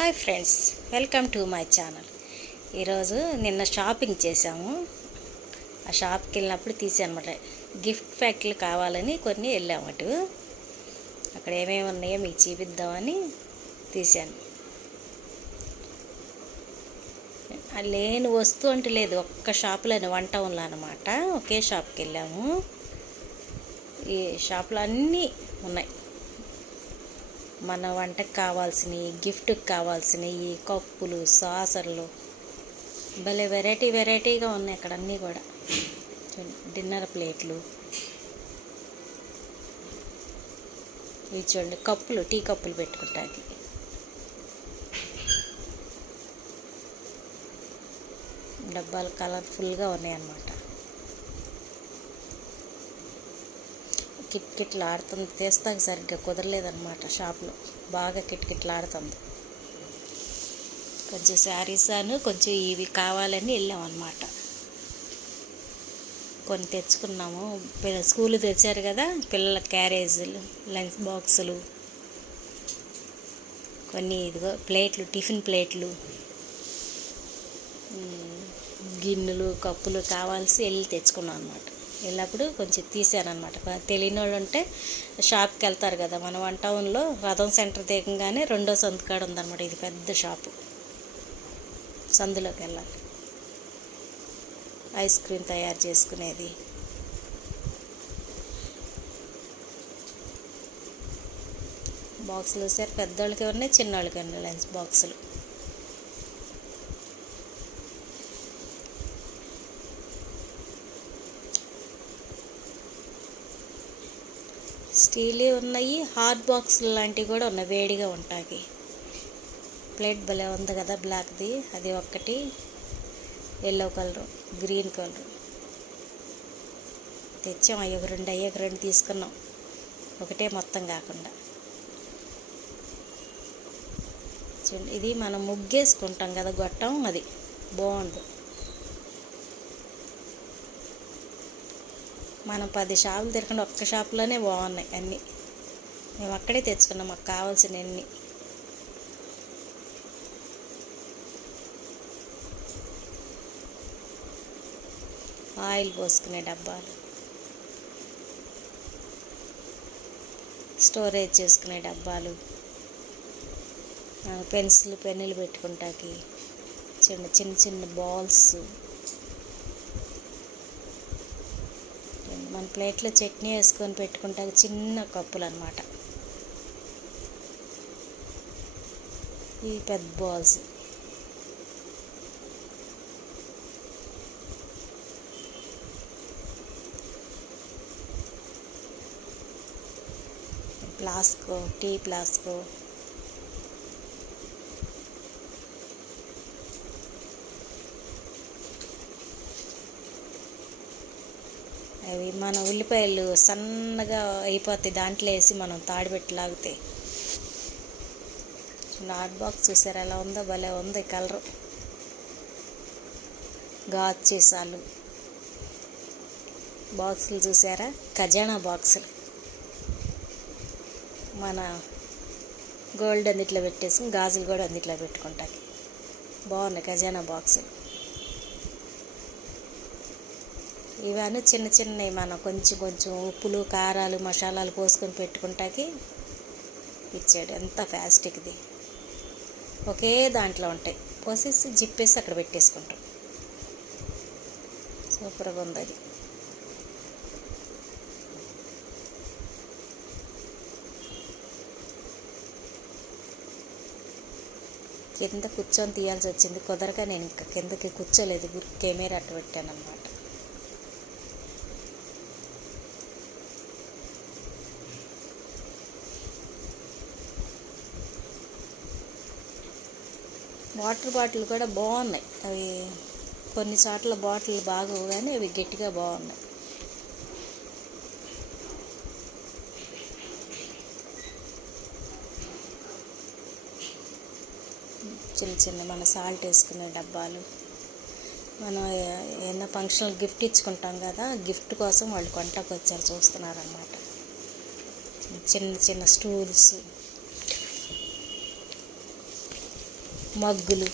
Hi friends, welcome to my channel. ఈరోజు నిన్న shopping చేసాము. ఆ షాప్కి వెళ్ళినప్పుడు తీసానమాట. గిఫ్ట్ ప్యాక్లు కావాలని కొన్ని వెళ్ళాము. అక్కడ ఏమేమి ఉన్నాయో మీకు చూపిద్దామని తీశాను. లేని వస్తువు అంటూ లేదు, ఒక్క షాపులోని వన్ టౌన్లో అనమాట. ఒకే షాప్కి వెళ్ళాము. ఈ షాప్లో అన్నీ ఉన్నాయి. మన వంటకు కావాల్సినవి, గిఫ్ట్కి కావాల్సినవి, కప్పులు, సాసర్లు, భలే వెరైటీగా ఉన్నాయి అక్కడ అన్నీ కూడా. డిన్నర్ ప్లేట్లు, ఇవి చూడండి, కప్పులు, టీ కప్పులు పెట్టుకుంటానికి. డబ్బాలు కలర్ఫుల్గా ఉన్నాయన్నమాట. కిట్కిట్లు ఆడుతుంది, తీస్తాకి సరిగ్గా కుదరలేదన్నమాట. షాప్లో బాగా కిట్కిట్లు ఆడుతుంది. కొంచెం శారీస్ కొంచెం ఇవి కావాలని వెళ్ళామన్నమాట. కొన్ని తెచ్చుకున్నాము. స్కూల్ తెచ్చారు కదా, పిల్లల క్యారేజీలు, లంచ్ బాక్సులు, కొన్ని ఇదిగో ప్లేట్లు, టిఫిన్ ప్లేట్లు, గిన్నెలు, కప్పులు కావాల్సి వెళ్ళి తెచ్చుకున్నాం అనమాట. వెళ్ళినప్పుడు కొంచెం తీసానమాట. తెలియని వాళ్ళు ఉంటే షాప్కి వెళ్తారు కదా. మన వన్ టౌన్లో రథం సెంటర్ దిగంగానే రెండో సందుకాడ ఉందన్నమాట. ఇది పెద్ద షాపు. సందులోకి వెళ్ళాలి. ఐస్ క్రీమ్ తయారు చేసుకునేది, బాక్సులు సార్ పెద్దోళ్ళకి ఉన్నాయి, చిన్నోళ్ళకి ఉన్నాయి లంచ్ బాక్సులు. స్టీల్ ఉన్నాయి, హాట్ బాక్సులు లాంటివి కూడా ఉన్నాయి, వేడిగా ఉంటాయి. ప్లేట్ భలే ఉంది కదా, బ్లాక్ది. అది ఒక్కటి, ఎల్లో కలరు, గ్రీన్ కలరు తెచ్చాం. అయ్యొక రెండు తీసుకున్నాం, ఒకటే మొత్తం కాకుండా. చూడండి, ఇది మనం ముగ్గేసుకుంటాం కదా, గొట్టం, అది బాగుంది. మనం 10 షాపులు తిరగకుండా ఒక్క షాపులోనే బాగున్నాయి అన్నీ. మేము అక్కడే తెచ్చుకున్నాం మాకు కావాల్సినవన్నీ. ఆయిల్ పోసుకునే డబ్బాలు, స్టోరేజ్ చేసుకునే డబ్బాలు, పెన్నులు పెట్టుకుంటాకి చిన్న బాల్స్. మన ప్లేట్లో చట్నీ వేసుకొని పెట్టుకుంటే చిన్న కప్పులు అన్నమాట. ఇవి పెద్ద బాల్స్. ఫ్లాస్కో, టీ ఫ్లాస్కో, అవి మన ఉల్లిపాయలు సన్నగా అయిపోతాయి, దాంట్లో వేసి మనం తాడిపెట్టి లాగితే. హాట్ బాక్స్ చూసారు ఎలా ఉందో, భలే ఉంది కలరు. గాజు సీసాలు, బాక్సులు చూసారా, ఖజానా బాక్సులు. మన గోల్డ్ అందిట్లో పెట్టేసుకుని గాజులు కూడా అందిట్లో పెట్టుకుంటాయి. బాగున్నాయి ఖజానా బాక్సులు. ఇవన్నీ చిన్నవి మనం కొంచెం ఉప్పులు, కారాలు, మసాలాలు పోసుకొని పెట్టుకుంటాకి ఇచ్చాడు. ఎంత ప్లాస్టిక్ది, ఒకే దాంట్లో ఉంటాయి. పోసేసి జిప్పేసి అక్కడ పెట్టేసుకుంటాం. సూపర్గా ఉంది అది. కింద కూర్చొని తీయాల్సి వచ్చింది, కుదరగా నేను ఇంకా కిందకి కూర్చోలేదు, కెమెరా అట్టు పెట్టాను అన్నమాట. వాటర్ బాటిల్ కూడా బాగున్నాయి. అవి కొన్ని చోట్ల బాటిల్ బాగోవు కానీ అవి గట్టిగా బాగున్నాయి. చిన్న మన సాల్ట్ వేసుకునే డబ్బాలు, మనం ఏదైనా ఫంక్షనల్ గిఫ్ట్ ఇచ్చుకుంటాం కదా, గిఫ్ట్ కోసం వాళ్ళు కొంటకు వచ్చారు, చూస్తున్నారన్నమాట. చిన్న స్టూల్స్, మగ్గులు,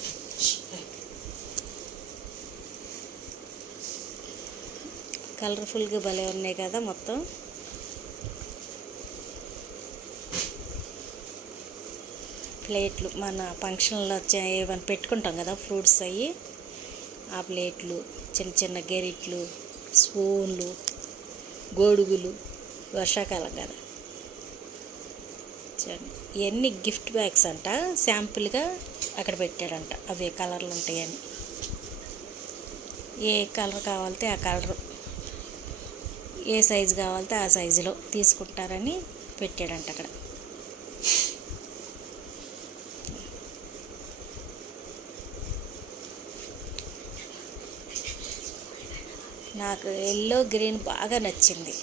కలర్ఫుల్గా భలే ఉన్నాయి కదా మొత్తం. ప్లేట్లు మన ఫంక్షన్లో ఏమైనా పెట్టుకుంటాం కదా ఫ్రూట్స్ అవి, ఆ ప్లేట్లు, చిన్న చిన్న గెరిట్లు, స్పూన్లు, గొడుగులు, వర్షాకాలం కదా. ఇవన్నీ గిఫ్ట్ బ్యాగ్స్ అంట, శాంపుల్గా అక్కడ పెట్టాడంట. అవే కలర్లు ఉంటాయని, ఏ కలర్ కావాలితే ఆ కలరు, ఏ సైజు కావాలితే ఆ సైజులో తీసుకుంటారని పెట్టాడంట అక్కడ. నాకు ఎల్లో గ్రీన్ బాగా నచ్చింది,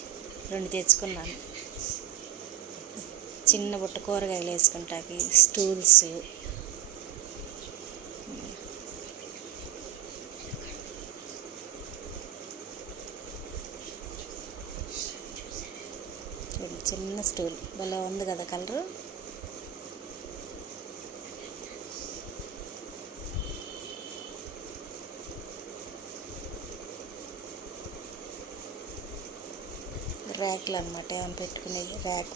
2 తెచ్చుకున్నాను. చిన్న బుట్ట కూరగాయలు వేసుకుంటాకి, స్టూల్స్, చూడండి చిన్న స్టూల్ భలే ఉంది కదా కలరు. ర్యాక్లు అనమాట, ఏమైనా పెట్టుకునే ర్యాక్.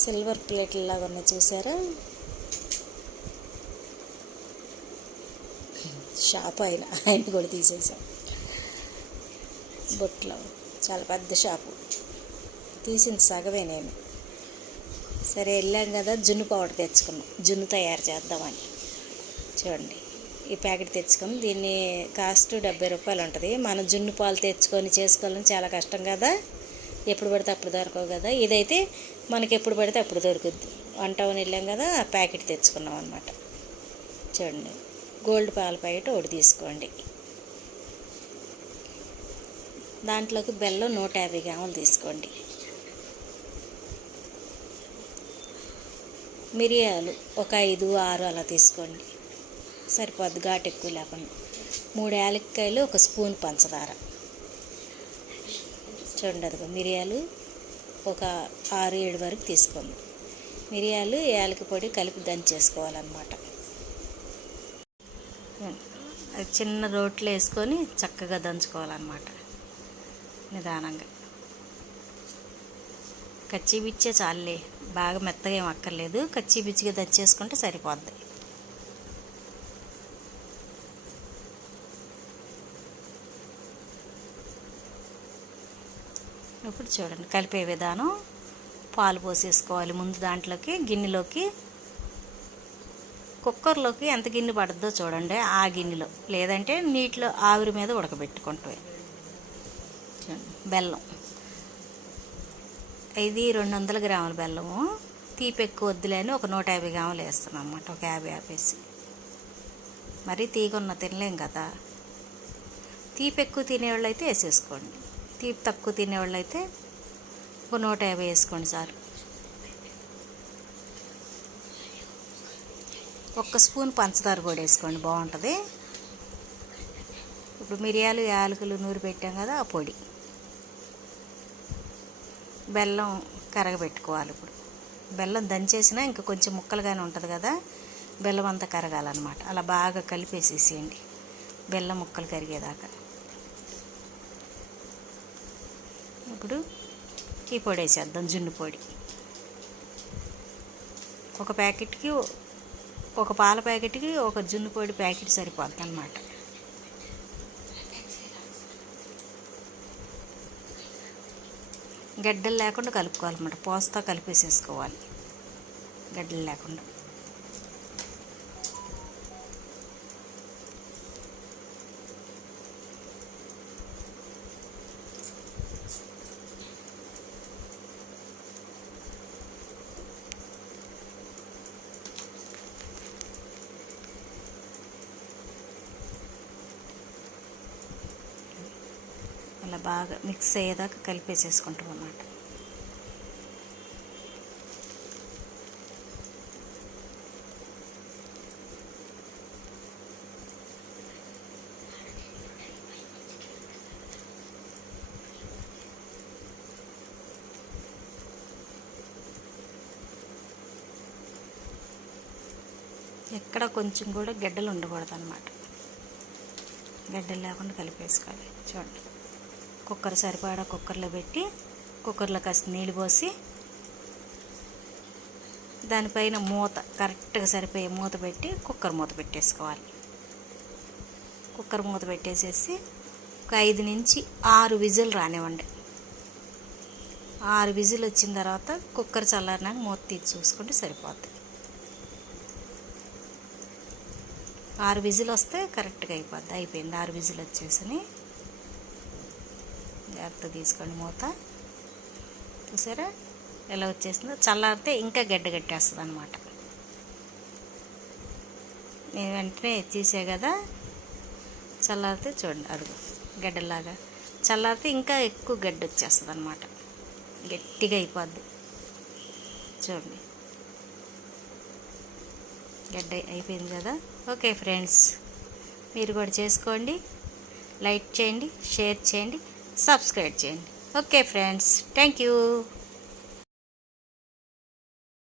సిల్వర్ ప్లేట్లు లాగా ఉన్నాయి చూసారా. షాప్ ఆయన కూడా తీసేసాం. బొట్లో చాలా పెద్ద షాపు, తీసింది సగమే నేను. సరే వెళ్ళాం కదా, జున్ను పౌడర్ తెచ్చుకున్నాం, జున్ను తయారు చేద్దామని. చూడండి ఈ ప్యాకెట్ తెచ్చుకున్నాం. దీన్ని కాస్ట్ 70 రూపాయలు ఉంటుంది. మనం జున్ను పాలు తెచ్చుకొని చేసుకోవాలని చాలా కష్టం కదా, ఎప్పుడు పడితే అప్పుడు దొరకవు కదా. ఇదైతే మనకి ఎప్పుడు పడితే అప్పుడు దొరుకుద్ది. 1 టౌన్ వెళ్ళాం కదా, ఆ ప్యాకెట్ తెచ్చుకున్నాం అనమాట. చూడండి గోల్డ్ పాల ప్యాకెట్ ఒకటి తీసుకోండి. దాంట్లోకి బెల్లం 150 గ్రాములు తీసుకోండి. మిరియాలు ఒక 5, 6 అలా తీసుకోండి, సరిపోద్ది ఘాటు ఎక్కువ లేకుండా. 3 యాలక్కాయలు, 1 స్పూన్ పంచదార. చూడండి అదిగో మిరియాలు ఒక 6, 7 వరకు తీసుకోండి. మిరియాలు, యాలకి పొడి కలిపి దంచేసుకోవాలన్నమాట. అది చిన్న రోట్లో వేసుకొని చక్కగా దంచుకోవాలన్నమాట నిదానంగా. కచ్చి బిచ్చే చాలులే, బాగా మెత్తగా ఏం అక్కర్లేదు, కచ్చి బిచ్చిగా దంచేసుకుంటే సరిపోద్ది. ఇప్పుడు చూడండి కలిపే విధానం. పాలు పోసేసుకోవాలి ముందు దాంట్లోకి, గిన్నెలోకి. కుక్కర్లోకి ఎంత గిన్నె పడుతుందో చూడండి, ఆ గిన్నెలో, లేదంటే నీటిలో ఆవిరి మీద ఉడకబెట్టుకుంటాం. బెల్లం ఇది 200 గ్రాముల బెల్లము. తీపి ఎక్కువ వద్దులే అని ఒక 150 గ్రాములు వేస్తున్నాం అన్నమాట, ఒక 50 ఆపేసి. మరీ తీగొన్న తినలేం కదా. తీపి ఎక్కువ తినేవాళ్ళు అయితే వేసేసుకోండి, తీపి తక్కువ తినేవాళ్ళు అయితే ఒక 150 వేసుకోండి సార్. 1 స్పూన్ పంచదార కూడా వేసుకోండి, బాగుంటుంది. ఇప్పుడు మిరియాలు, యాలకులు నూరి పెట్టాం కదా, ఆ పొడి. బెల్లం కరగబెట్టుకోవాలి. ఇప్పుడు బెల్లం దంచేసినా ఇంకా కొంచెం ముక్కలుగానే ఉంటుంది కదా, బెల్లం అంతా కరగాలన్నమాట. అలా బాగా కలిపేసేసేయండి బెల్లం ముక్కలు కరిగేదాకా. ఇప్పుడు ఈ పొడి వేసేద్దాం, జున్ను పొడి. ఒక ప్యాకెట్కి, ఒక పాల ప్యాకెట్కి ఒక జున్ను పొడి ప్యాకెట్ సరిపోద్ది అన్నమాట. గడ్డలు లేకుండా కలుపుకోవాలన్నమాట, పోస్తా కలిపేసేసుకోవాలి గడ్డలు లేకుండా. అలా బాగా మిక్స్ అయ్యేదాకా కలిపేసేసుకుంటాం అన్నమాట. ఎక్కడ కొంచెం కూడా గడ్డలు ఉండకూడదు అన్నమాట. గడ్డలు లేకుండా కలిపేసుకోవాలి. చూడండి, కుక్కర్ సరిపడా కుక్కర్లో పెట్టి కుక్కర్లో కాస్త నీళ్ళు పోసి దానిపైన మూత కరెక్ట్గా సరిపోయే మూత పెట్టి కుక్కర్ మూత పెట్టేసుకోవాలి. కుక్కర్ మూత పెట్టేసేసి ఒక 5 నుంచి 6 విజిల్ రానివ్వండి. 6 విజిల్ వచ్చిన తర్వాత కుక్కర్ చల్లారినాక మూత తీసి చూసుకుంటే సరిపోద్ది. 6 విజిల్ వస్తే కరెక్ట్గా అయిపోద్ది. అయిపోయింది, 6 విజిల్ వచ్చేసి జాగ్రత్త తీసుకోండి. మూత చూసారా ఎలా వచ్చేసిందో. చల్లారితే ఇంకా గడ్డ కట్టేస్తుంది అన్నమాట. నేను వెంటనే తీసే కదా, చల్లారితే చూడండి అడుగు గడ్డలాగా. చల్లారితే ఇంకా ఎక్కువ గడ్డ వచ్చేస్తుంది అన్నమాట, గట్టిగా అయిపోద్ది. చూడండి గడ్డ అయిపోయింది కదా. ఓకే ఫ్రెండ్స్, మీరు కూడా చేసుకోండి. లైక్ చేయండి, షేర్ చేయండి, సబ్స్క్రైబ్ చేయండి. Okay friends, thank you.